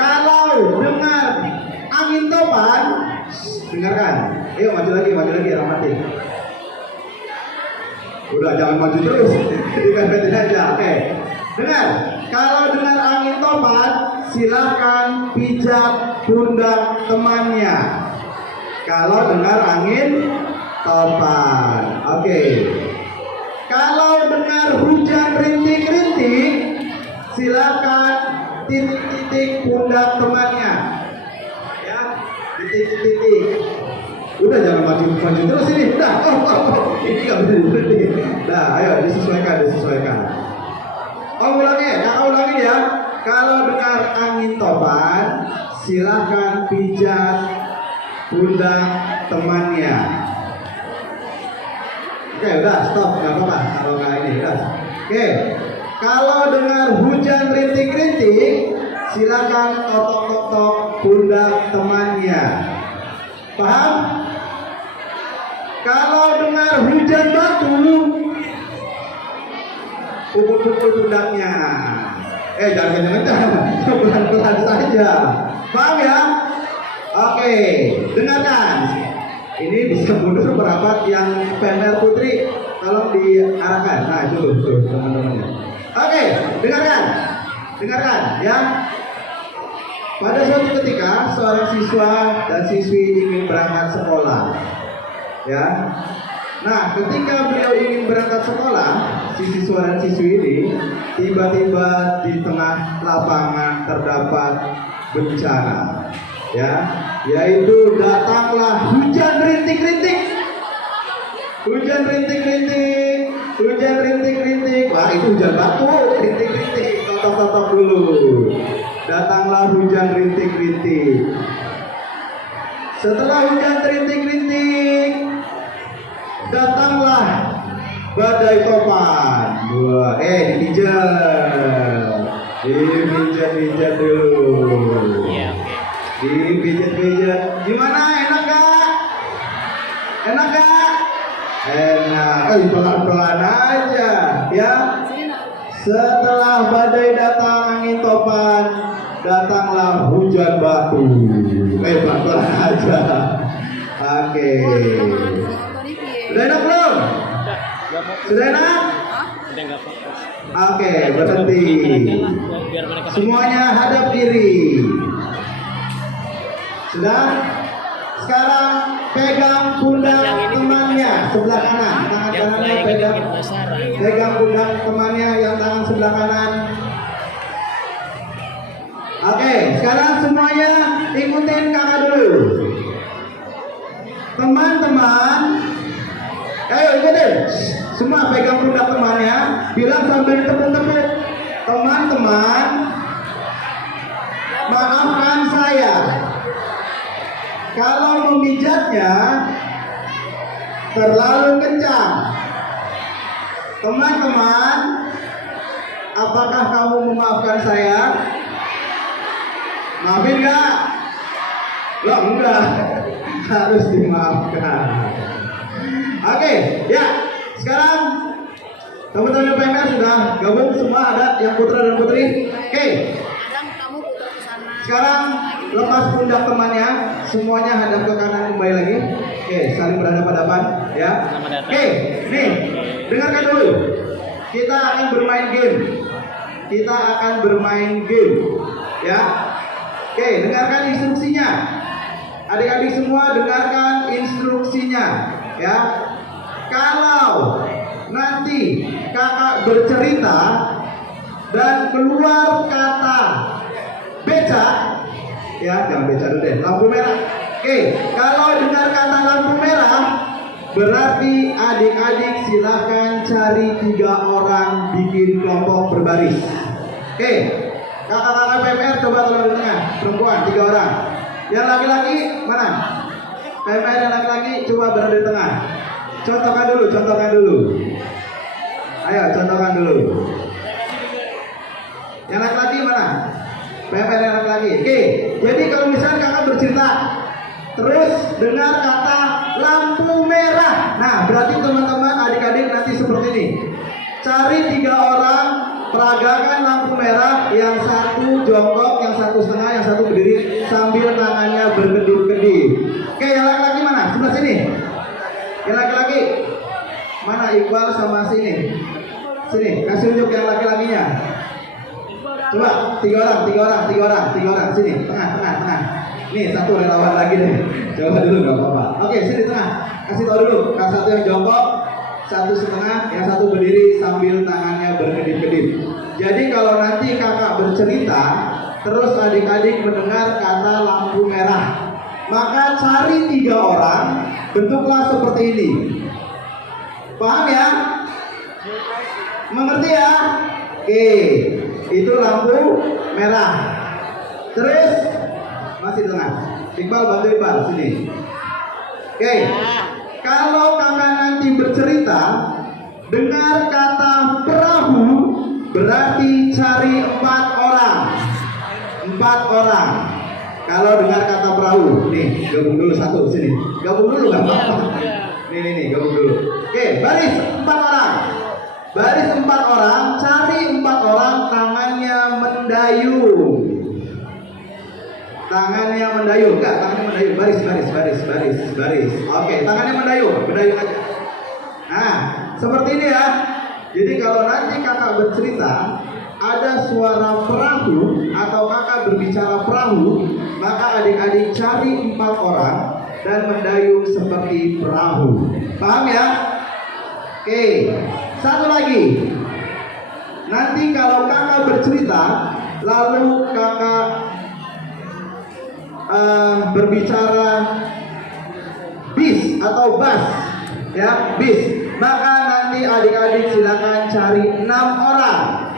Kalau dengar angin topan, dengarkan. Ayo maju lagi, Rahmati. Udah jangan maju terus, dipepetin aja. Oke, dengar. Kalau dengar angin topan, silakan pijat pundak temannya. Kalau dengar angin topan, oke. Kalau dengar hujan rintik-rintik, silakan titik-titik pundak temannya. Ya, titik-titik. Udah jangan maju terus ini. Udah, ini nggak berhenti. Nah, ayo disesuaikan. Kakak ulangi ya. Kalau dengar angin topan, silakan pijat pundak temannya. Oke, udah stop, nggak apa-apa. Kalau nggak ini, udah. Oke, kalau dengar hujan rintik-rintik, silakan totok-totok pundak temannya. Paham? Kalau dengar hujan batu, pukul-pukul pundaknya. Jangan kencang-kencang, pelan-pelan saja. Paham ya? Oke, dengarkan. Ini bisa mundur berapa yang PMR Putri, tolong diarahkan. Nah itu tuh teman-temannya. Oke, dengarkan ya. Pada suatu ketika seorang siswa dan siswi ingin berangkat sekolah, ya. Nah, ketika beliau ingin berangkat sekolah, si siswa dan siswi ini tiba-tiba di tengah lapangan terdapat bencana, ya, yaitu datanglah hujan rintik-rintik. Wah, itu hujan batu, rintik-rintik. Totok-totok dulu. Datanglah hujan rintik-rintik. Setelah hujan rintik-rintik, datanglah badai topan. Wah, dipijat dulu. Dipijat. Gimana? Enak gak? Enak. Pelan-pelan aja, ya. Setelah badai datang angin topan, datanglah hujan batu. Pelan-pelan aja. Oke. Sudah enak belum? Sudah enak? Oke, berhenti. Semuanya hadap kiri. Sudah? Sekarang pegang pundak temannya sebelah kanan. Tangan kanannya pegang pundak temannya yang tangan sebelah kanan. Oke, sekarang semuanya ikutin kakak dulu. Teman-teman, ayo ikutin. Semua pegang pundak temannya, bilang sambil tepuk-tepuk. Teman-teman, maafkan saya kalau memijatnya terlalu kencang. Teman-teman, apakah kamu memaafkan saya? Maafin gak? Loh enggak, harus dimaafkan. Oke, ya. Sekarang teman-teman PMR sudah gabung semua, ada yang putra dan putri. Oke. Sekarang lepas pundak temannya, semuanya hadap ke kanan kembali lagi. Oke, saling berhadapan-hadapan, ya. Oke, nih, dengarkan dulu. Kita akan bermain game. Ya. Oke, dengarkan instruksinya. Adik-adik semua dengarkan instruksinya, ya. Kalau nanti kakak bercerita dan keluar kata becak, ya jangan becak dulu deh, lampu merah. Oke, kalau dengar kata lampu merah, berarti adik-adik silakan cari 3 orang bikin kelompok berbaris. Oke, kakak-kakak PMR coba tolong di tengah, perempuan 3 orang. Yang laki-laki mana? PMR yang laki-laki coba berada di tengah. Contohkan dulu. Ayo, contohkan dulu. Yang laki-laki mana? PMR yang laki-laki. Oke, jadi kalau misalnya kakak bercerita, terus dengar kata lampu merah. Nah, berarti teman-teman adik-adik nanti seperti ini. Cari 3 orang peragakan lampu merah, yang satu jongkok, yang satu setengah, yang satu berdiri sambil tangannya berkedip-kedip. Oke, yang laki-laki mana? Sebelah sini. Yang laki-laki mana? Iqbal sama sini. Sini, kasih unjuk yang laki-lakinya. Coba, tiga orang. Sini, tengah. Nih, satu relawan lagi deh. Coba dulu, nggak apa-apa. Oke, sini tengah. Kasih tahu dulu. Yang satu yang jongkok, satu setengah, yang satu berdiri sambil tangannya berkedip-kedip. Jadi kalau nanti kakak bercerita, terus adik-adik mendengar kata lampu merah, maka cari 3 orang, bentuklah seperti ini. Paham ya? Mengerti ya? Oke, itu lampu merah. Terus masih tengah. Iqbal, bantu Iqbal sini. Oke, kalau kakak nanti bercerita dengar kata perahu, berarti cari 4 orang. 4 orang. Kalau dengar kata perahu, nih gabung dulu satu sini. Gabung dulu nggak apa-apa. Nih gabung dulu. Oke, baris 4 orang. Baris 4 orang, cari 4 orang tangannya mendayung. Tangannya mendayung, enggak, tangannya mendayung. Baris. Oke, tangannya mendayung aja. Nah, seperti ini ya. Jadi kalau nanti kakak bercerita, ada suara perahu atau kakak berbicara perahu, maka adik-adik cari 4 orang dan mendayung seperti perahu. Paham ya? Oke, satu lagi. Nanti kalau kakak bercerita, lalu kakak berbicara bis atau bus, ya bis, maka nanti adik-adik silakan cari 6 orang.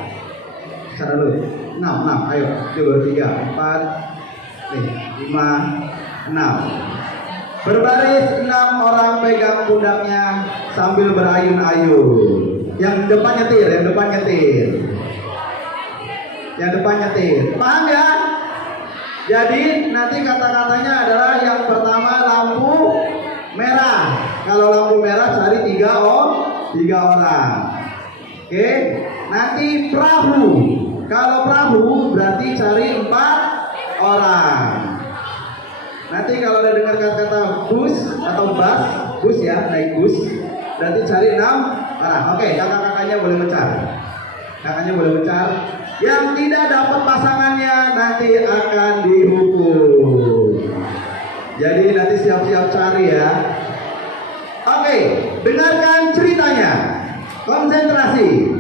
Cara dulu, 6, ayo, 2, 3, 4, 5, 6. Berbaris 6 orang, pegang pundaknya sambil berayun-ayun. Yang depan nyetir. Paham ya? Jadi nanti kata-katanya adalah yang pertama lampu merah. Kalau lampu merah cari 3 orang. Oke. Nanti perahu. Kalau perahu berarti cari 4 orang. Nanti kalau ada dengar kata-kata bus atau bus ya, naik bus, berarti cari 6 orang. Oke, kakak-kakaknya boleh mencar. Yang tidak dapat pasangannya nanti akan dihukum. Jadi nanti siap-siap cari ya. Oke, dengarkan ceritanya. Konsentrasi.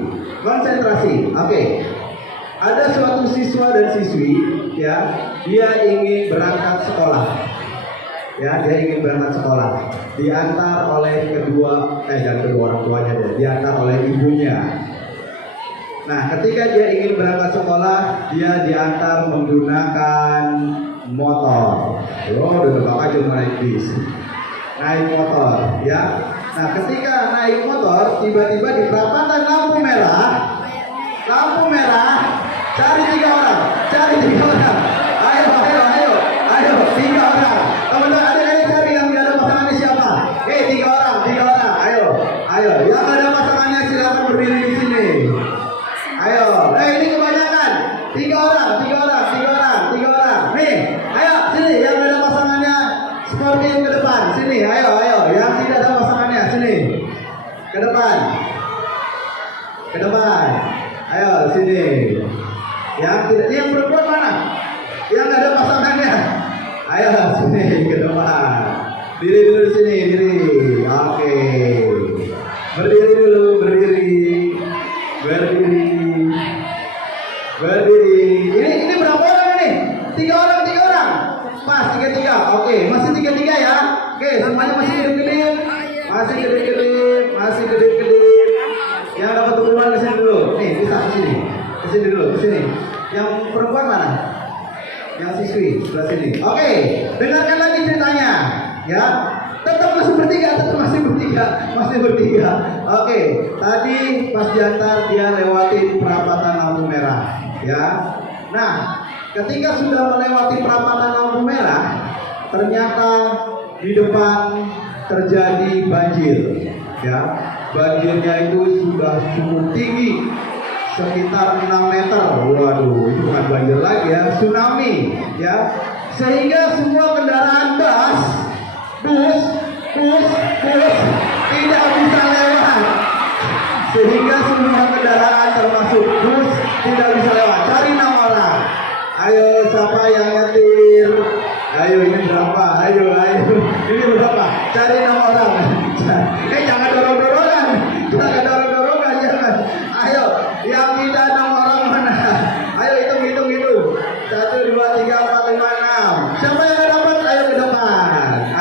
Oke. Ada suatu siswa dan siswi, ya, dia ingin berangkat sekolah. Diantar oleh kedua orang tuanya, diantar oleh ibunya. Nah, ketika dia ingin berangkat sekolah, dia diantar menggunakan motor. Udah bapak aja naik bis, naik motor, ya. Nah, ketika naik motor, tiba-tiba di perapatan lampu merah, cari 3 orang. Ayo, 3 orang. Teman-teman, adik-adik cari yang tidak ada pasangannya siapa? 3 orang. Ayo, yang ada pasangannya silakan berdiri di sini. Ayo, ini kebanyakan. 3 orang. Nih, ayo sini yang ada pasangannya seperti ke depan. Sini, ayo. Yang tidak ada pasangannya sini. Ke depan. Ayo sini. Yang perempuan mana? Yang ada pasangannya. Ayo sini ke depan. Diri dulu sini, diri. Oke. Berdiri dulu, berdiri. Ini berapa orang ini? 3 orang. Pas 3. Oke, masih 3 ya. Oke, semuanya masih kedip-kedip. Yang dapat turunan ke sini dulu. Nih, bisa ke sini. Yang perempuan mana? Yang siswi sebelah sini. Oke, dengarkan lagi ceritanya, ya. Tetap masih bertiga. Oke, tadi pas diantar dia lewatin perapatan lampu merah, ya. Nah, ketika sudah melewati perapatan lampu merah, ternyata di depan terjadi banjir, ya. Banjirnya itu sudah cukup tinggi sekitar 6 meter. Waduh, itu bukan banjir lagi ya, tsunami ya. Sehingga semua kendaraan bus tidak bisa lewat. Sehingga semua kendaraan termasuk bus tidak bisa lewat. Cari 6 orang. Ayo, siapa yang nyetir? Ayo, ini berapa? Ayo. Ini berapa? Cari 6 orang. Jangan dorong-dorongan. Jangan. Ayo, yang tidak 6 orang mana? Ayo hitung. 1, 2, 3, 4, 5, 6. Siapa yang gak dapat?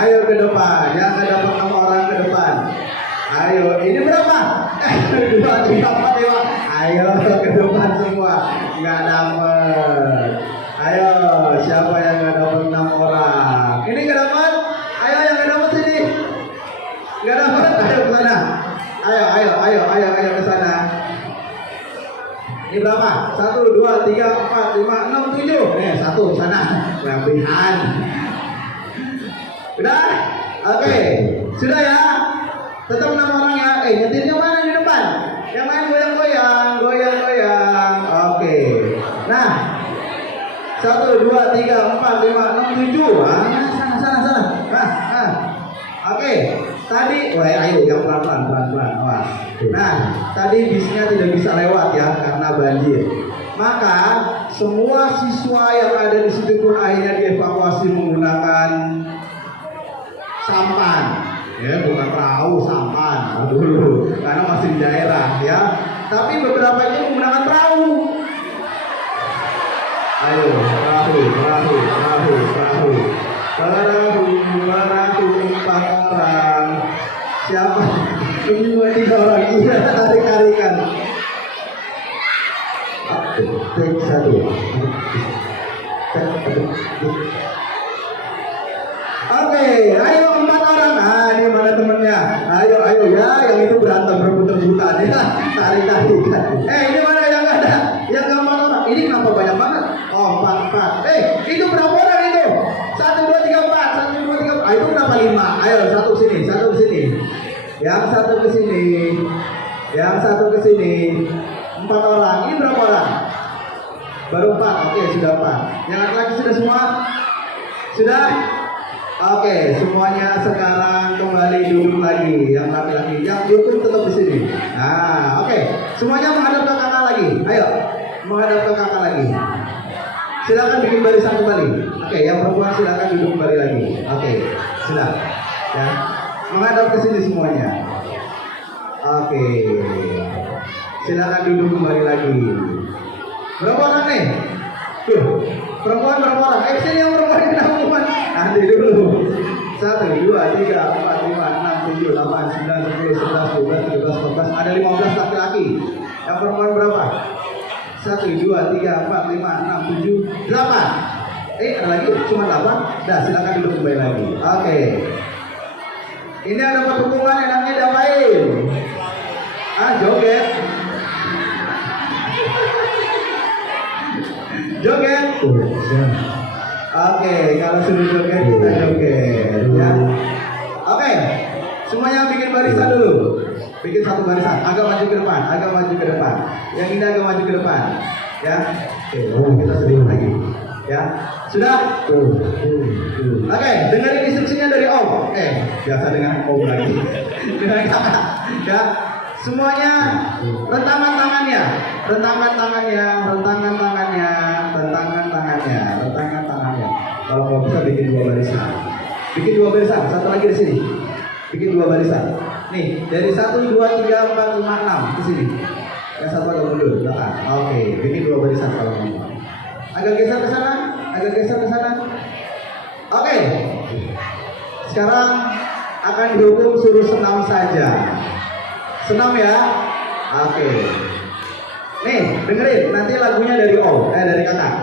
Ayo ke depan. Yang gak dapat 6 orang ke depan. Ayo, ini berapa? 2, 3, 4, 5. Ayo ke depan semua. Nggak dapat. Ayo, siapa yang nggak dapat 6 orang? Ini nggak dapat? Ayo yang nggak dapat sini. Nggak dapat? Ayo ke sana. Ayo ke sana. Ini berapa? 1, 2, 3, 4, 5, 6, 7. Nih, 1 sana. Kelebihan. Udah? Oke. Sudah ya? Tetap 6 orang ya. Nyetirnya mana di depan? Yang main goyang. Oke. Nah, 1, 2, 3, 4, 5, 6, 7. Sana. Nah. Oke. Tadi, ayo yang pelan-pelan. Awas. Nah, tadi bisnya tidak bisa lewat ya karena banjir. Maka semua siswa yang ada di situ pun akhirnya dievakuasi menggunakan sampan. Ya, bukan perahu, sampan dulu karena masih di daerah ya. Tapi beberapa itu menggunakan perahu. Ayo, perahu. 4 orang. Siapa? Ini 3 orang. Iya, tarik-tarikan. Take 1. Oke, ayo 4 orang. Ini mana temennya? Ayo ya, yang itu berantem rebut-rebutan ya. Tarik-tarikan. Ini mana yang nggak ada? Yang nggak 4 orang. Ini kenapa banyak banget? Oh, 4. Itu berapa orang itu? 1, 2, 3, 4. 1, 2, 3, 4. Itu kenapa 5? Ayo, satu ke sini. Yang satu ke sini. 4 orang. Ini berapa orang? Baru 4. Oke, sudah 4. Yang laki-laki sudah semua? Sudah? Oke, semuanya sekarang kembali duduk lagi. Yang laki-laki, yang dihukum tetap di sini. Nah, oke. Semuanya menghadap ke kakak lagi. Ayo, menghadap ke kakak lagi. Silakan bikin barisan kembali. Oke, yang perempuan silakan duduk kembali lagi. Oke, sudah. Ya, menghadap ke sini semuanya. Oke, silakan duduk kembali lagi. Berapa orang nih? Tuh, perempuan berapa orang? Sini yang perempuan. Nanti dulu. 1, 2, 3, 4, 5, 6, 7, 8, 9, 10, 11, 12, 13, 14. Ada 15 laki-laki. Yang perempuan berapa? 1, 2, 3, 4, 5, 6, 7, 8. Ada lagi? Cuma 8? Dah, silakan duduk kembali lagi. Oke. Ini ada pertemuan enaknya diapain? Joget. Joget. Oke, kalau sudah joget kita joget ya. Oke. Semuanya bikin barisan dulu. Bikin satu barisan, agak maju ke depan. Yang ini agak maju ke depan. Ya. Oke, kita sedikit lagi. Ya. Sudah? Oke, dengerin instruksinya dari Om. Biasa dengan Om lagi. Dengan kakak. Ya. Semuanya rentangkan tangannya. Kalau mau bisa bikin 2 barisan. Satu lagi di sini. Bikin 2 barisan. Nih, dari 1, 2, 3, 4, 5, 6 ke sini. Yang satu agak mundur belakang. Oke, bikin 2 barisan kalau mau. Agak geser ke sana. Oke. Sekarang akan dihukum suruh senam saja. Senam ya. Oke. Nih, dengerin. Nanti lagunya dari dari kakak.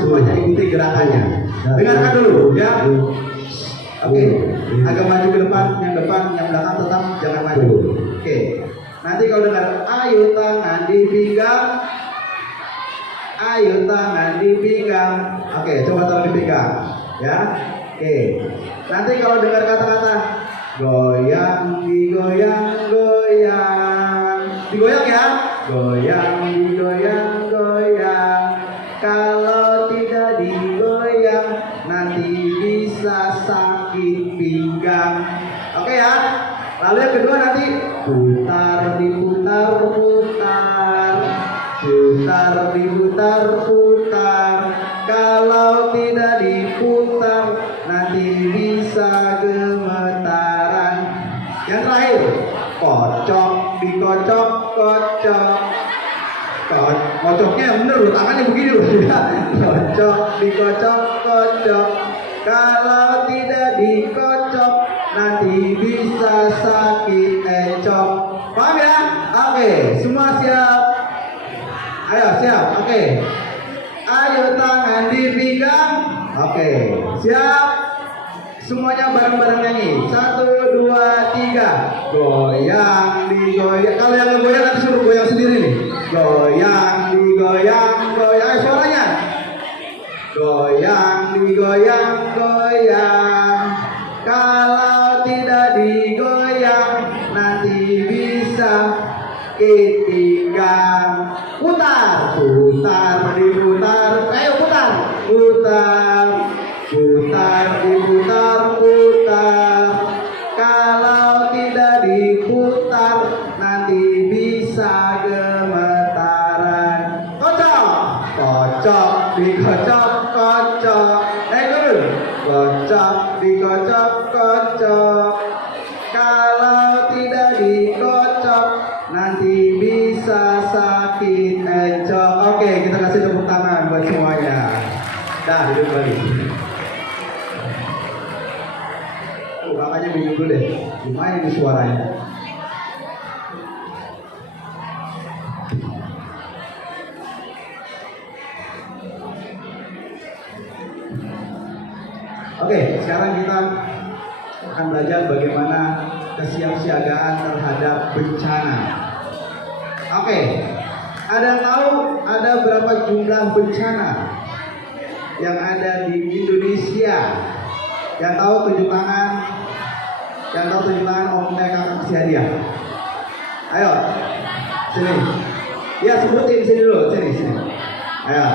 Semuanya ikuti gerakannya. Dengarkan dulu ya. Oke. Agak maju ke depan, yang belakang tetap jangan maju. Oke. Nanti kalau dengar ayo tangan dipinggang. Oke, coba taruh dipinggang ya. Oke. Nanti kalau dengar kata-kata goyang, digoyang ya. Goyang digoyang goyang, kalau tidak digoyang nanti bisa sakit pinggang. Oke ya. Lalu yang kedua nanti putar diputar putar, putar diputar putar, kalau tidak diputar nanti bisa gemetaran. Yang terakhir, kocok dikocok kocok. Kocoknya yang bener loh, tangannya begini loh. Kocok dikocok kocok, kalau tidak dikocok nanti bisa sakit encok. Paham ya? Oke, semua siap? Ayo siap, oke. Ayo tangan dipegang. Oke, siap? Semuanya bareng-bareng nyanyi. 1, 2, 3. Goyang digoyang. Kalau yang ngegoyang nanti suruh goyang sendiri nih. Goyang digoyang goyang. Ayo suaranya. Goyang digoyang goyang, kalau tidak digoyang nanti bisa ketinggang. Putar, putar diputar. Ayo putar, putar, putar diputar putar, kalau tidak diputar nanti bisa gemetaran. Kocok, kocok dikocok kocok. Dulu, kocok dikocok kocok, kalau tidak dikocok nanti bisa sakit encok. Oke, kita kasih tepuk tangan buat semuanya. Dah, hidup balik. Makanya bingung dulu deh, gimana ini suaranya? Oke, sekarang kita akan belajar bagaimana kesiapsiagaan terhadap bencana. Oke, ada tahu ada berapa jumlah bencana yang ada di Indonesia? Yang tahu tunjuk tangan. Yang tahu tunjuk tangan, om kakak kasih hadiah. Ayo, sini. Ya sebutin sini dulu, sini. Ayo,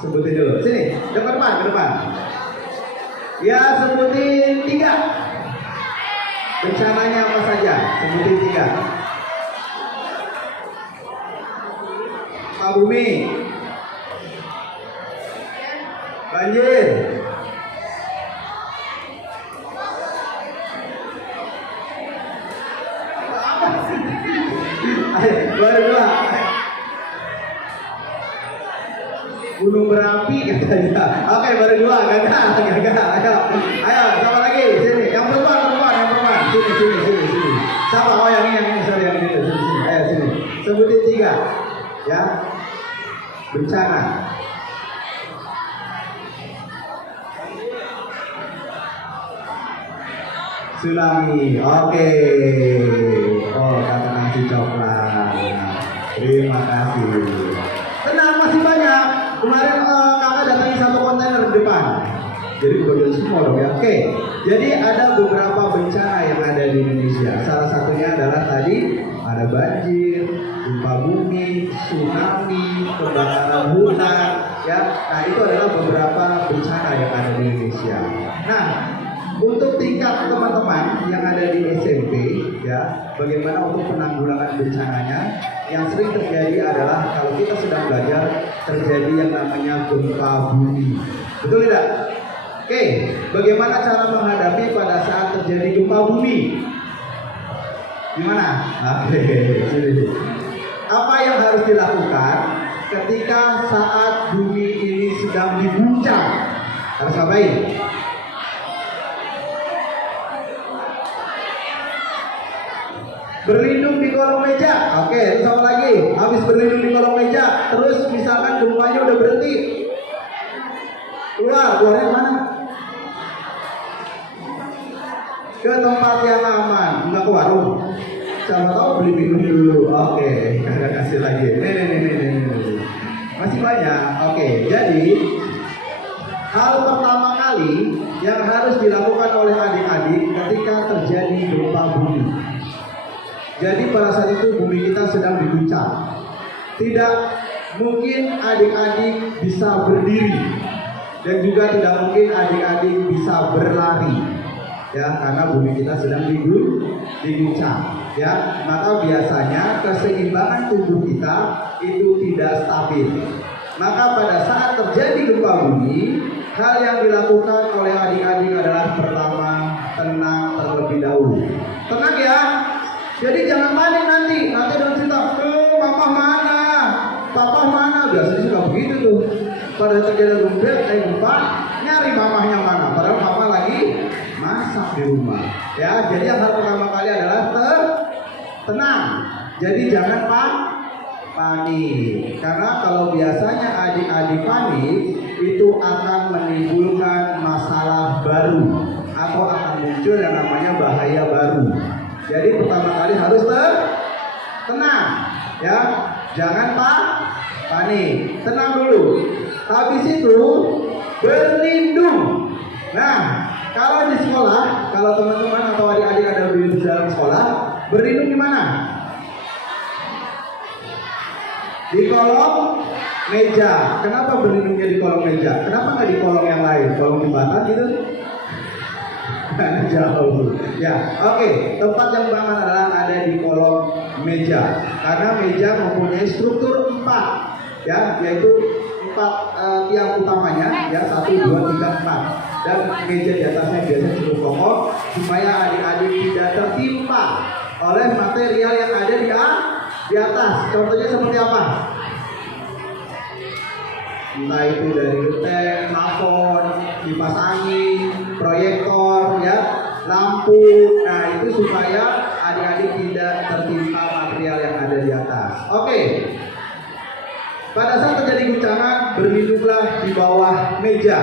sebutin dulu. Sini, ke depan. Ya sebutin 3. Bencananya apa saja? Sebutin 3. Pak Bumi, banjir, baru 2. Gunung berapi katanya. Oke, baru 2. Gagal. Ayo, sama lagi. Sini. Yang perempuan. Sini. Sama. Oh, yang ini. Sorry, yang itu. Sini. Ayo, sini. Sebutin 3. Ya. Bencana. Tsunami. Oke. Oh, kata nasi coklat. Terima kasih. Tenang, masih banyak. Kemarin kakak datangi 1 kontainer di depan. Jadi kebagian semua dong ya. Oke. Jadi ada beberapa bencana yang ada di Indonesia. Salah satunya adalah tadi ada banjir, gempa bumi, tsunami, kebakaran hutan, ya. Nah, itu adalah beberapa bencana yang ada di Indonesia. Nah, untuk tingkat teman-teman yang ada di SMP, ya, bagaimana untuk penanggulangan bencananya? Yang sering terjadi adalah kalau kita sedang belajar terjadi yang namanya gempa bumi. Betul tidak? Oke, bagaimana cara menghadapi pada saat terjadi gempa bumi? Gimana? Oke, apa yang harus dilakukan ketika saat bumi ini sedang diguncang? Harus ngapain? Berlindung di kolong meja. Oke, sama lagi. Habis berlindung di kolong meja, terus misalkan gempanya udah berhenti, keluarnya mana? Ke tempat yang aman, nggak ke warung. Siapa tahu beli minum dulu. Oke, kakak kasih lagi. Nih. Masih banyak. Oke, jadi hal pertama kali yang harus dilakukan oleh adik-adik ketika terjadi gempa bumi. Jadi pada saat itu bumi kita sedang diguncang. Tidak mungkin adik-adik bisa berdiri, dan juga tidak mungkin adik-adik bisa berlari, ya, karena bumi kita sedang diguncang, ya. Maka biasanya keseimbangan tubuh kita itu tidak stabil. Maka pada saat terjadi gempa bumi, hal yang dilakukan oleh adik-adik adalah pertama, tenang terlebih dahulu. Tenang ya. Jadi jangan panik nanti dalam cerita, papa mana? Papa mana? Biasanya suka begitu tuh. Pada terjadi gempa, nyari mamahnya mana? Padahal papa lagi masak di rumah. Ya, jadi yang hal pertama kali adalah tenang. Jadi jangan panik. Karena kalau biasanya adik-adik panik, itu akan menimbulkan masalah baru atau akan muncul yang namanya bahaya baru. Jadi pertama kali harus tenang, ya, jangan panik, tenang dulu. Habis itu berlindung. Nah, kalau di sekolah, kalau teman-teman atau adik-adik ada di dalam sekolah, berlindung di mana? Di kolong meja. Kenapa berlindungnya di kolong meja? Kenapa nggak di kolong yang lain? Kolong jembatan gitu? Jauh. Ya, oke. Tempat yang aman adalah ada di kolong meja. Karena meja mempunyai struktur 4, ya, yaitu 4 tiang utamanya, ya, 1, 2, 3, 4. Dan meja di atasnya biasanya cukup kokoh supaya adik-adik tidak tertimpa oleh material yang ada di atas. Contohnya seperti apa? Entah itu dari genteng, plafon, kipas angin, proyektor, ya, lampu. Nah, itu supaya adik-adik tidak tertimpa material yang ada di atas. Oke. Pada saat terjadi guncangan, berlindunglah di bawah meja.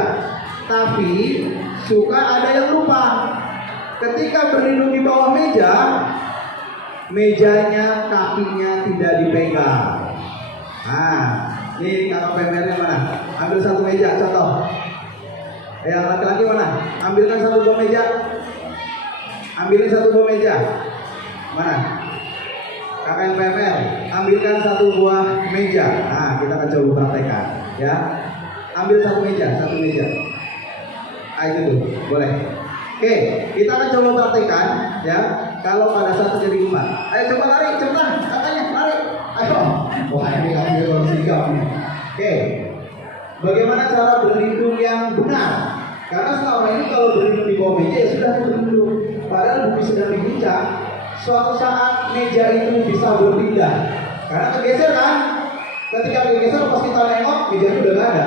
Tapi suka ada yang lupa. Ketika berlindung di bawah meja, mejanya kakinya tidak dipegang. Nah, ini kakak PMR-nya mana? Ambil satu meja, contoh. Yang laki-laki mana? Ambilkan satu buah meja. Ambilin satu buah meja. Mana? Kakak yang PMR, ambilkan satu buah meja. Nah, kita akan coba praktekkan, ya. Ambil satu meja. Itu tuh, boleh. Oke, kita akan coba praktekkan, ya. Kalau pada saat terjadi gempa, ayo coba lari, cepetan, kakaknya lari. Ayo. Wah, ini kamu kalau sigap nih. Oke. Bagaimana cara berlindung yang benar? Karena selama ini kalau berlindung di bawah meja ya sudah berlindung. Padahal bumi sedang diguncang. Suatu saat meja itu bisa berpindah. Karena tergeser kan? Ketika tergeser pas kita nengok, meja itu udah gak ada.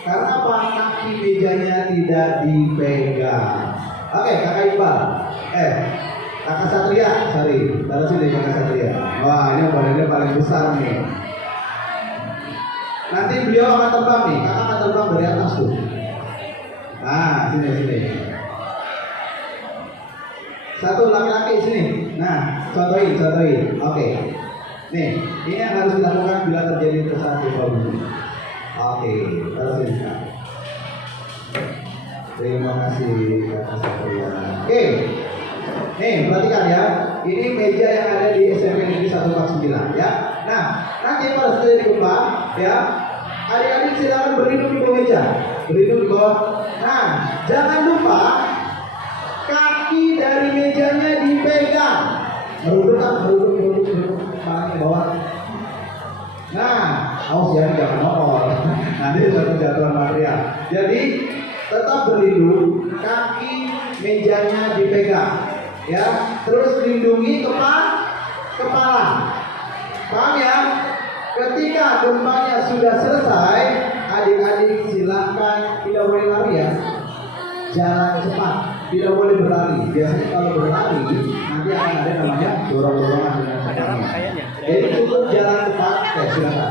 Karena apa? Kaki mejanya tidak dipegang. Oke, kakak Iqbal. Kakak Satria, sorry. Taruh sini kakak Satria. Wah, ini badannya paling besar nih. Nanti beliau akan terbang nih. Kakak akan terbang dari atas tuh. Nah, sini. Satu laki-laki sini. Nah, contohin. Oke. Nih, ini yang harus dilakukan bila terjadi kesalahan gempa bumi. Oke, taruh sini. Terima kasih kakak Satria. Oke. Nih, perhatikan ya. Ini meja yang ada di SMP Negeri 149, ya. Nah, nanti pada saat terjadi gempa, ya, adik-adik silakan berlindung di bawah meja. Berlindung di bawah. Nah, jangan lupa kaki dari mejanya dipegang. Merunduk, tangan ke bawah. Nah, awas ya, jangan nongol. Nanti satu jatuhan material. Jadi tetap berlindung, kaki mejanya dipegang, ya. Terus lindungi kepala. Paham ya? Ketika gempanya sudah selesai, adik-adik silakan, tidak boleh lari ya. Jalan cepat, tidak boleh berlari. Biasanya kalau berlari nanti akan ada namanya dorong-dorongan dengan kaki. Jadi cukup jalan cepat, silakan.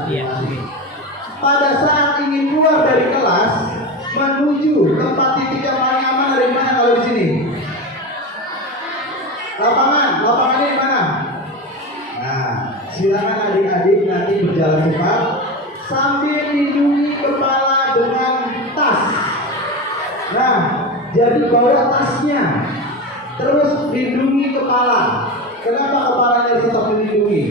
Pada saat ingin keluar dari kelas menuju tempat titik yang paling aman, ada di mana kalau di sini? Lapangannya di mana? Nah, silakan adik-adik nanti berjalan cepat sambil lindungi kepala dengan tas. Nah, jadi bawa tasnya, terus lindungi kepala. Kenapa kepalanya harus tetap dilindungi?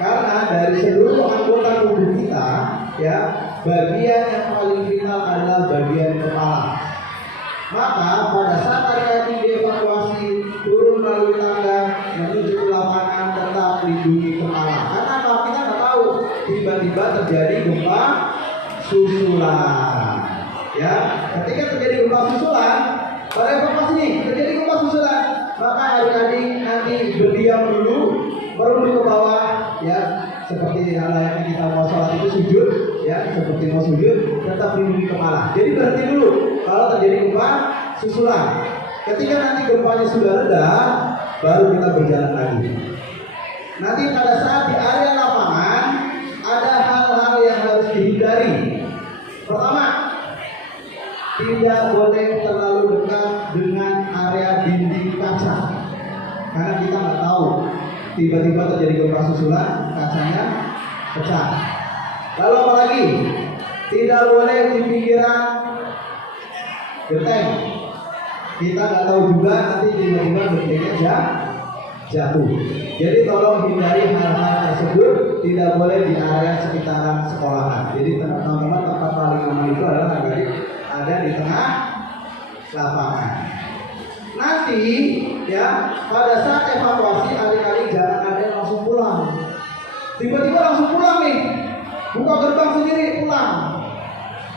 Karena dari seluruh anggota tubuh kita, ya, bagian yang paling vital adalah bagian kepala. Maka pada saat adik-adik dievakuasi turun melalui tangga menuju ke lapangan, tetap lindungi kepala. Karena apa? Kita nggak tahu tiba-tiba terjadi gempa susulan. Ya, ketika terjadi gempa susulan, pada evakuasi nih terjadi gempa susulan, maka adik-adik nanti berdiam dulu, merunduk ke bawah, ya, seperti layaknya kita mau sholat itu sujud, ya, seperti mau sujud, tetap lindungi kepala. Jadi berhenti dulu kalau terjadi gempa susulan. Ketika nanti gempanya sudah reda, baru kita berjalan lagi. Nanti pada saat di area lapangan ada hal-hal yang harus dihindari. Pertama, tidak boleh terlalu dekat dengan area dinding kaca, karena kita nggak tahu tiba-tiba terjadi gempa susulan, kacanya pecah. Lalu apa lagi? Tidak boleh di pinggiran genteng. Kita nggak tahu juga nanti tiba-tiba gentengnya jatuh. Jadi tolong hindari hal-hal tersebut. Tidak boleh di area sekitaran sekolahan. Jadi teman-teman, tempat paling aman itu adalah ada di tengah lapangan. Nanti, ya, pada saat evakuasi adik-adik jangan ada yang langsung pulang. Tiba-tiba langsung pulang nih, buka gerbang sendiri pulang.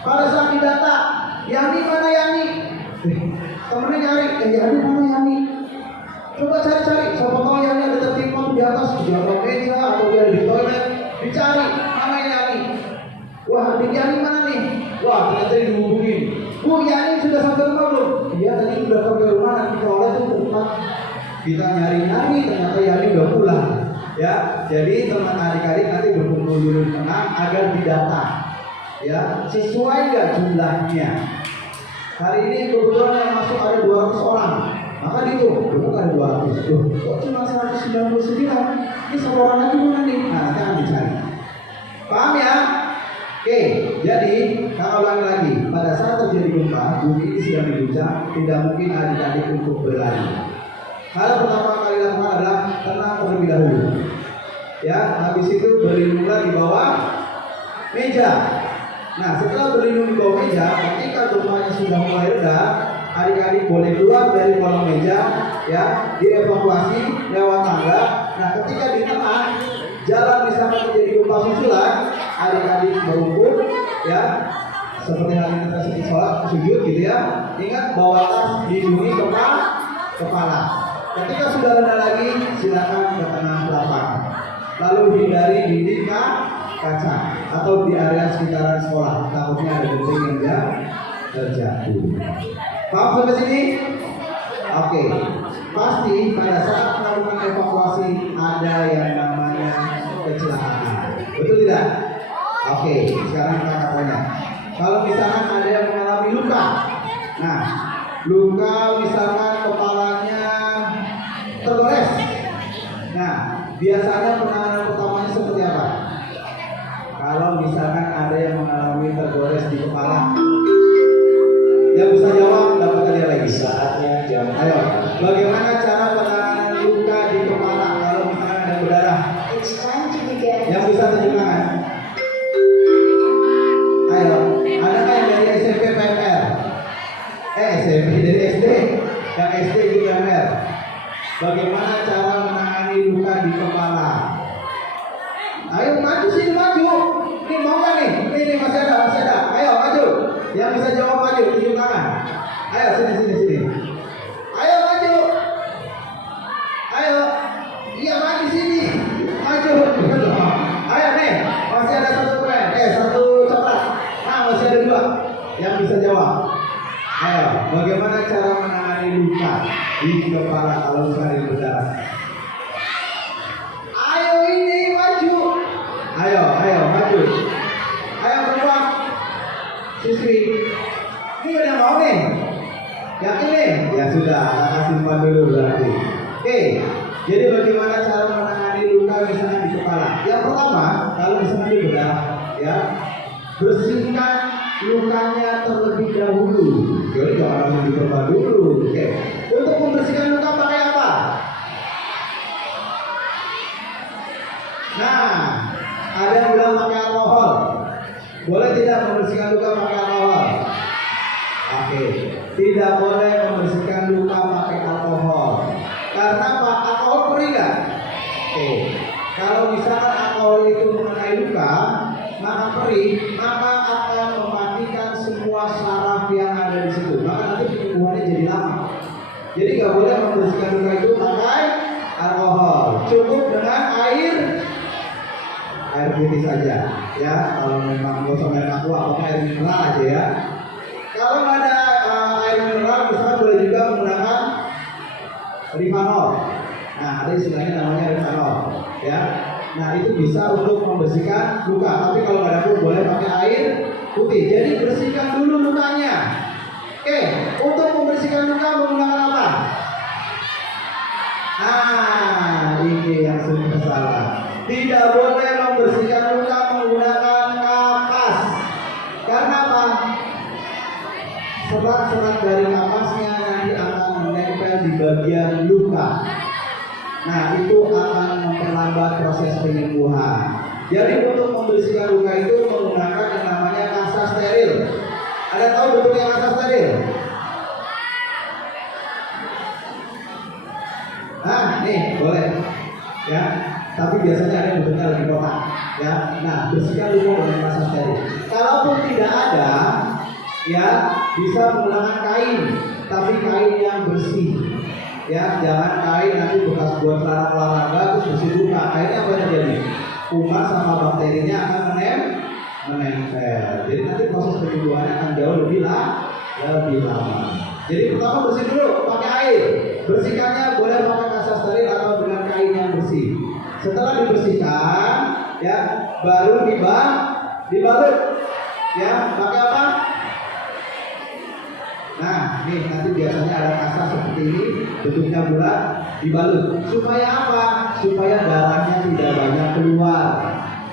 Pada saat didata, Yani mana Yani? Temennya nyari, Yani mana Yani? Coba cari-cari, siapa tahu Yani ada tertimpa di atas, di atas meja atau dia di toilet. Dicari, mana Yani? Wah, adik Yani mana nih? Wah, ternyata dihubungin. Bu, Yani sudah sampai rumah belum? Iya, tadi udah sampai rumah, nanti toilet tuh tempat kita nyari-nyari, ternyata Yani udah pulang. Ya, jadi teman adik-adik nanti berkumpul dulu di tengah agar didata. Ya, sesuai nggak jumlahnya? Hari ini kebetulan yang masuk ada 200 orang, maka dihitung, bukan 200. Kok cuma 199? Ini 1 orang lagi mana nih? Nah, nanti akan dicari. Paham ya? Oke, jadi kalau ulangi lagi, pada saat terjadi gempa, bumi ini sedang diguncang, tidak mungkin adik-adik untuk berlari. Hal pertama kali lakukan adalah tenang terlebih dahulu. Ya, habis itu berlindunglah di bawah meja. Nah, setelah berlindung di bawah meja, ketika gempanya sudah mulai reda, adik-adik boleh keluar dari kolong meja, ya, dievakuasi lewat tangga. Nah, ketika di tengah jalan misalkan terjadi gempa susulan, adik-adik berumput, ya, seperti hal ini kita sholat sujud gitu ya. Ingat bahwa tas dilindungi kepala. Ketika sudah reda lagi, silakan ke tengah lapangan. Lalu hindari dinding kaca atau di area sekitaran sekolah. Takutnya ada genting yang terjatuh. Paham sampai sini? Oke. Pasti pada saat melakukan evakuasi ada yang namanya kecelakaan. Betul tidak? Oke. Sekarang kita akan tanya. Kalau misalkan ada yang mengalami luka, nah, luka misalkan kepalanya tergores. Nah, biasanya penanganan pertamanya seperti apa? Kalau misalkan ada yang mengalami tergores di kepala, yang bisa jawab dapat hadiah lagi. Saatnya jawab. Ayo, bagaimana cara penanganan luka di kepala kalau misalkan ada berdarah? Yang bisa tunjuk tangan. Ayo, ada nggak yang dari SMP PMR? SMP dari SD, yang SD di PMR. Bagaimana cara menangani luka di kepala? Ayo maju sini, maju. Ini mau nggak nih? Ini masih ada. Ayo maju. Yang bisa jawab maju, tunjuk tangan. Ayo sini. Ayo maju. Ayo. Iya maju sini. Maju. Ayo nih, masih ada 1 poin. 1 coklat. Nah, masih ada 2 yang bisa jawab. Ayo, bagaimana cara menangani luka di kepala kalau misalnya berdarah? Ayo ini maju. Ayo maju. Ayo perempuan. Siswi. Ini udah mau nih? Yakin nih? Ya sudah, kakak simpan dulu berarti. Oke. Jadi bagaimana cara menangani luka misalnya di kepala? Yang pertama, kalau misalnya dia berdarah, ya, bersihkan lukanya terlebih dahulu. Jadi jangan langsung diperban dulu. Oke. Untuk membersihkan luka pakai apa? Nah, ada yang bilang pakai alkohol. Boleh tidak membersihkan luka pakai alkohol? Oke, tidak boleh membersihkan luka pakai alkohol. Karena apa? Alkohol perih nggak? Oke, kalau misalkan alkohol itu mengenai luka, maka perih, maka akan mematikan semua saraf yang ada di situ. Maka nanti penyembuhannya jadi lama. Jadi nggak boleh membersihkan luka itu pakai alkohol. Cukup dengan air putih saja. Ya, kalau memang nggak usah air aqua, pakai air mineral aja ya. Kalau nggak ada air mineral, misalkan boleh juga menggunakan Rivanol. Nah, ada istilahnya namanya Rivanol. Ya, nah itu bisa untuk membersihkan luka. Tapi kalau nggak ada pun boleh pakai air putih. Jadi bersihkan dulu lukanya. Oke, untuk membersihkan luka menggunakan apa? Nah, ini yang sering salah. Tidak boleh membersihkan luka menggunakan kapas. Karena apa? Serat-serat dari kapasnya nanti akan menempel di bagian luka. Nah, itu akan memperlambat proses penyembuhan. Jadi untuk membersihkan luka itu menggunakan yang namanya kasa steril. Ada tahu bentuknya kasa steril? Nah, nih boleh. Ya, tapi biasanya ada yang bentuknya lebih kotak. Ya, nah bersihkan luka dengan kasa steril. Kalaupun tidak ada, ya bisa menggunakan kain, tapi kain yang bersih. Ya, jangan kain nanti bekas buat olahraga terus bersih luka. Akhirnya apa yang terjadi? Kuman sama bakterinya akan menempel. Jadi nanti proses penyembuhannya akan jauh lebih lama. Jadi pertama bersih dulu pakai air. Bersihkannya boleh pakai kasa steril atau dengan kain yang bersih. Setelah dibersihkan, ya baru dibalut. Ya, pakai apa? Nah, nih nanti biasanya ada kasa seperti ini, bentuknya bulat, dibalut. Supaya apa? Supaya darahnya tidak banyak keluar.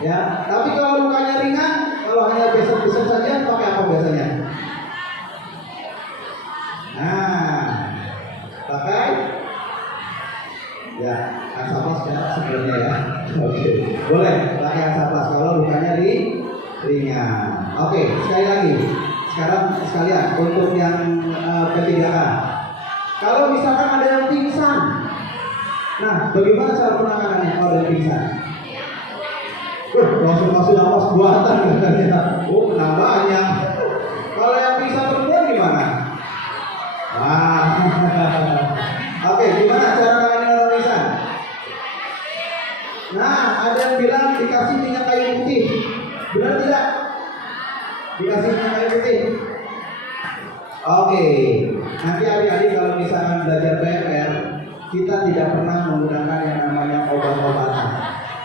Ya, tapi kalau lukanya ringan, kalau hanya besar-besar saja, pakai apa biasanya? Nah, pakai ya Hansaplast ya sebenarnya ya. Oke, boleh pakai Hansaplast kalau lukanya ringan. Oke, sekali lagi. Sekarang sekalian untuk yang P3K. Kalau misalkan ada yang pingsan, nah bagaimana cara penanganannya kalau ada yang pingsan? Langsung kasih nafas buatan katanya. Oh, kena banyak. Kalau yang pingsan perempuan gimana? Wah. Oke, gimana cara menangani orang pingsan? Nah, ada yang bilang dikasih minyak kayu putih. Benar tidak? Dikasih minyak kayu putih. Oke, nanti adik-adik kalau misalkan belajar PR, kita tidak pernah menggunakan yang namanya obat-obatan.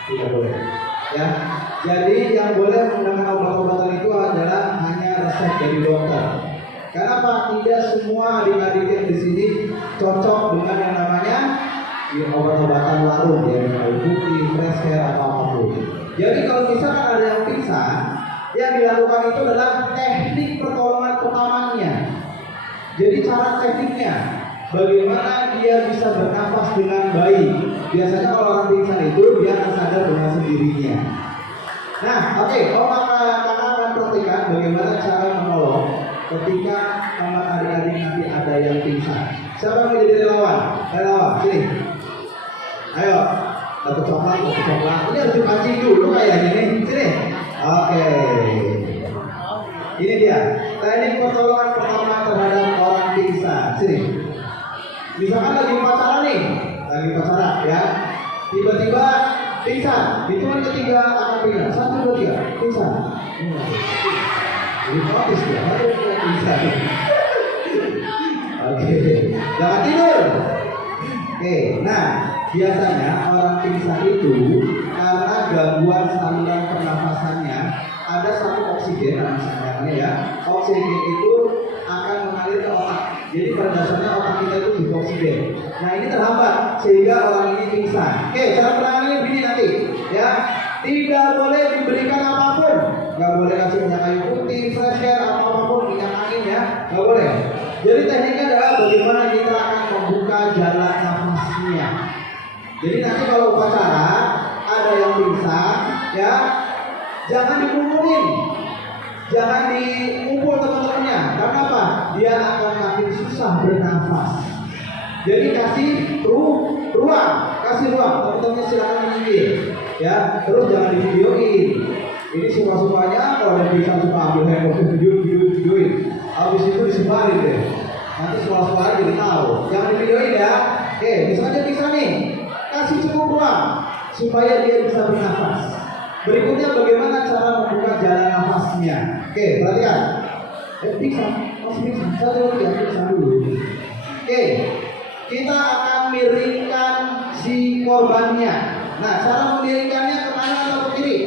Tidak boleh. Ya, jadi yang boleh menggunakan obat-obatan itu adalah hanya resep dari dokter. Kenapa? Tidak semua adik-adik yang di sini cocok dengan yang namanya obat-obatan warung, ya kayu putih, fresh hair atau apapun. Jadi kalau misalkan ada yang pingsan, yang dilakukan itu adalah teknik pertolongan pertamanya. Jadi cara tekniknya, bagaimana dia bisa bernafas dengan baik. Biasanya kalau orang pingsan itu dia akan sadar dengan sendirinya. Nah, oke, kakak akan praktikkan bagaimana cara menolong ketika adik-adik nanti ada yang pingsan. Siapa yang mau jadi relawan? Relawan, sini. Ayo, dapat coklat. Ini harus dipancing dulu kayaknya nih. Sini. Oke. Ini dia teknik pertolongan pertama terhadap orang pingsan. Sini. Misalkan lagi upacara ya. Tiba-tiba pingsan. Hitungan ketiga akan pingsan. 1, 2, 3. Pingsan. Ini notis ya. Pingsan. Oke. Jangan tidur. Oke. Nah, biasanya orang pingsan itu karena gangguan saluran pernafasannya ada satu oksigen namanya ya. Oksigen itu akan mengalir ke otak. Jadi pada dasarnya otak kita itu butuh oksigen. Nah ini terhambat sehingga orang ini pingsan. Oke, cara penanganannya begini nanti ya. Tidak boleh diberikan apapun. Gak boleh kasih minyak kayu putih, fresh hair atau apapun, minyak angin ya. Gak boleh. Jadi tekniknya adalah bagaimana kita akan membuka jalan nafasnya. Jadi nanti kalau upacara ada yang pingsan ya, jangan dikumpulin, jangan dikumpul teman-temannya. Karena apa? Dia akan makin susah bernafas. Jadi kasih ruang, teman-temannya silakan menyinggir, ya. Terus jangan divideoin. Ini semua-semuanya kalau ada bisa suka ambil handphone videoin. Habis itu disebarin deh. Nanti semua-semuanya jadi tahu. Jangan divideoin ya. Oke, misalnya bisa nih, kasih cukup ruang supaya dia bisa bernafas. Berikutnya bagaimana cara membuka jalan nafasnya. Oke, perhatikan. Bisa, satu lagi bisa dulu. Oke, kita akan miringkan si korbannya. Nah, cara memiringkannya ke kanan atau ke kiri?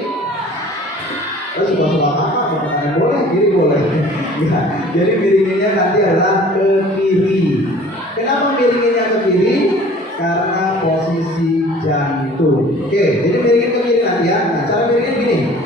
Sebelah apa? Kanan boleh, kiri boleh. Ya, jadi miringinnya nanti adalah ke kiri. Kenapa miringinnya ke kiri? Karena posisi jantung. Oke, jadi miringin ke kiri nanti ya. Nah, cara miringin gini.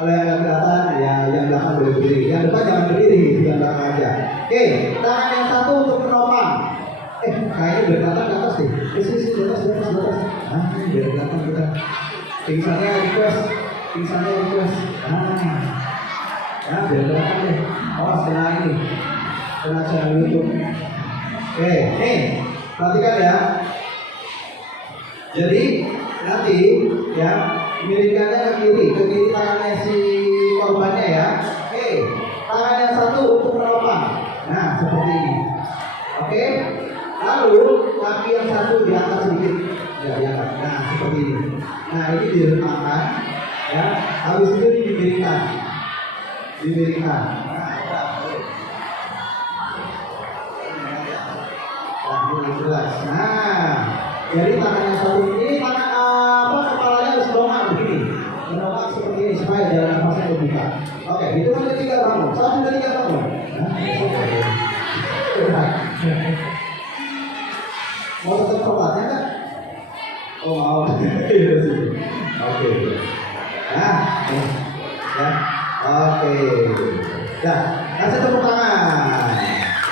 Kalau yang kelihatan ya yang belakang boleh berdiri, yang depan jangan berdiri, yang belakang aja. Oke, tangan yang satu untuk menopang. Kayaknya biar kelihatan ke atas deh. Sini di atas. Ah, biar kelihatan kita. Pingsannya request. Ya biar kelihatan deh. Awas kena ini, kena channel YouTube. Oke, nih perhatikan ya. Jadi nanti ya, miringkannya ke kiri tangannya si korbannya ya. Oke, tangan yang satu untuk menopang. Nah, seperti ini. Oke, lalu kaki yang satu diangkat sedikit. Ya, diangkat. Nah, seperti ini. Nah, ini direntangkan. Ya, habis itu dimiringkan. Nah, jadi tangan yang satu ini kepalanya harus dongak begini, mendongak seperti ini supaya jalan nafasnya terbuka. Oke, hitungan ketiga bangun. 1, 2, 3 bangun. Mau tetap sholatnya kan? Oh mau. Oke. Nah, ya. Oke. Nah, kasih tepuk tangan.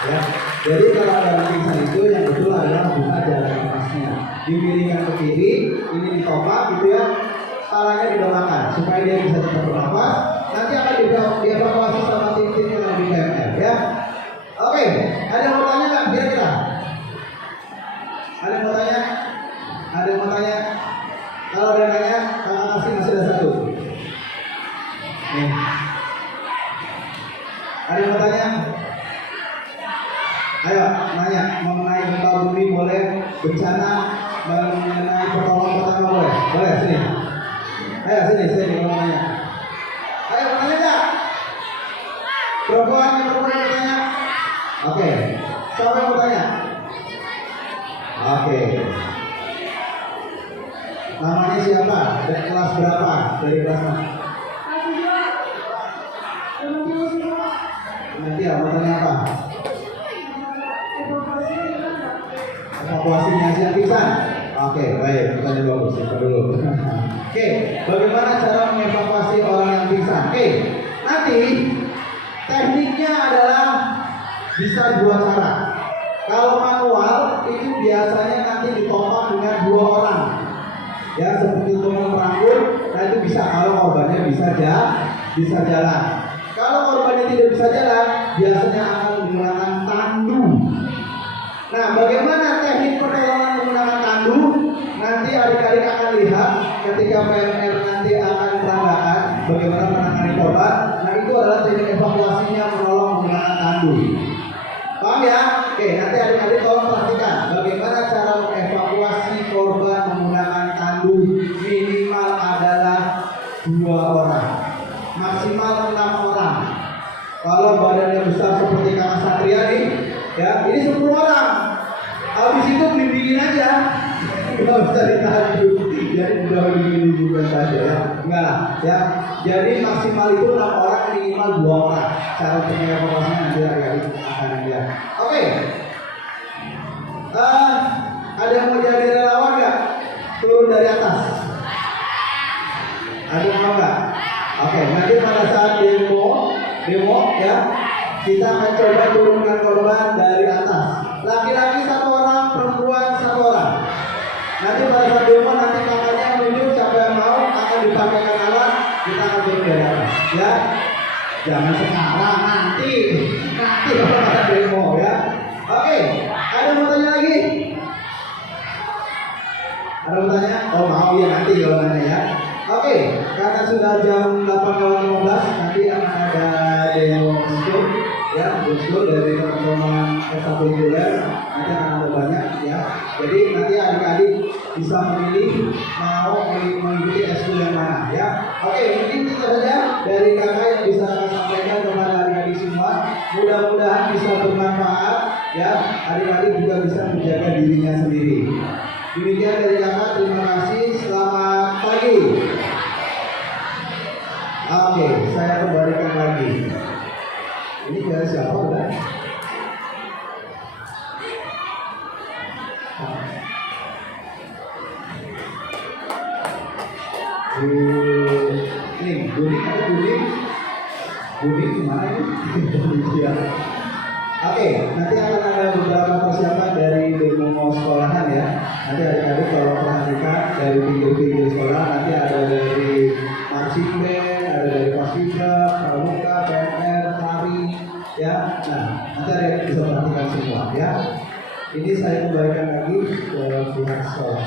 Ya. Jadi kalau ada pingsan itu yang betul adalah buka jalan nafasnya. Dimiringkan ke kiri, ini ditopang gitu ya. Kepalanya didongakkan supaya dia bisa tetap bernafas. Nanti akan dievakuasi sama tim-tim yang di KMR ya. Oke, ada yang mau tanya nggak kira-kira? Ada yang mau tanya? Kalau ada yang nanya, kakak kasih masih ada satu. Nih. Ada yang mau tanya? Ayo nanya mengenai gempa bumi boleh, bencana mengenai pertolongan pertama boleh? Boleh sini. Ayo sini mau nanya. Ayo mau nanya nggak? Perempuan yang bertanya. Oke. Siapa yang mau tanya? Oke. Namanya siapa? Dari kelas berapa? Dari kelas mana? Nanti ya mau tanya apa? Evakuasinya si yang pingsan. Oke, baik, pertanyaan bagus. Kita dulu. Oke, bagaimana cara mengevakuasi orang yang pingsan? Oke, nanti tekniknya adalah bisa 2 cara. Kalau manual itu biasanya nanti ditopang dengan 2 orang. Ya, seperti untuk merangkul, nah itu bisa kalau korbannya bisa jalan. Kalau korbannya tidak bisa jalan, biasanya akan menggunakan tandu. Nah, bagaimana teknik pertolongan menggunakan tandu? Nanti adik-adik akan lihat ketika PMR nanti akan peranggakan bagaimana menangani korban. Nah, itu adalah teknik evakuasinya menolong menggunakan tandu. Paham ya? Oke, nanti adik-adik tolong perhatikan bagaimana cara mengevakuasi korban menggunakan tandu. Minimal adalah 2 orang, maksimal 6 orang. Kalau badannya besar seperti Kakak Satria nih, ya ini 10 orang. Habis itu bimbingin aja, nggak bisa ditandu. Jadi udah bimbing saja ya, enggak lah ya. Jadi maksimal itu 6 orang, minimal 2 orang. Cara pengevakuasinya nanti adik-adik akan lihat. Oke. Ada yang mau jadi relawan nggak? Turun dari atas. Ada yang mau nggak? Oke, nanti pada saat demo ya, kita akan coba turunkan korban dari atas. Laki-laki 1 orang, perempuan 1 orang. Nanti pada saat demo nanti kakaknya menunjuk siapa yang mau akan dipakaikan alat, kita akan turun dari atas. Ya, jangan sekarang, nanti kalau ada demo ya. Oke, ada mau tanya lagi? Ada mau tanya? Oh mau ya nanti kalau nanya ya. Oke, karena sudah jam 8.15 nanti akan ada demo school ya, school dari teman-teman S1 reguler nanti akan ada banyak ya. Jadi nanti adik-adik bisa memilih mau mengikuti S2 yang mana ya. Oke, mungkin itu saja dari kakak yang bisa saya sampaikan kepada adik-adik semua. Mudah-mudahan bisa bermanfaat ya. Adik-adik juga bisa menjaga dirinya sendiri. Demikian dari kakak, terima kasih. Selamat pagi. Oke, saya kembalikan lagi. Ini dari siapa udah? Ini Budi atau Budi? Budi kemana ini? Ya. Oke, nanti akan ada beberapa persiapan dari demo sekolahan ya. Nanti adik-adik kalau perhatikan dari video-video sekolah, nanti ada dari marching band, ada dari Pasifika, Pramuka, PNR, Tari, ya. Nah, nanti adik-adik bisa perhatikan semua ya. Ini saya kembalikan lagi ke pihak sekolah.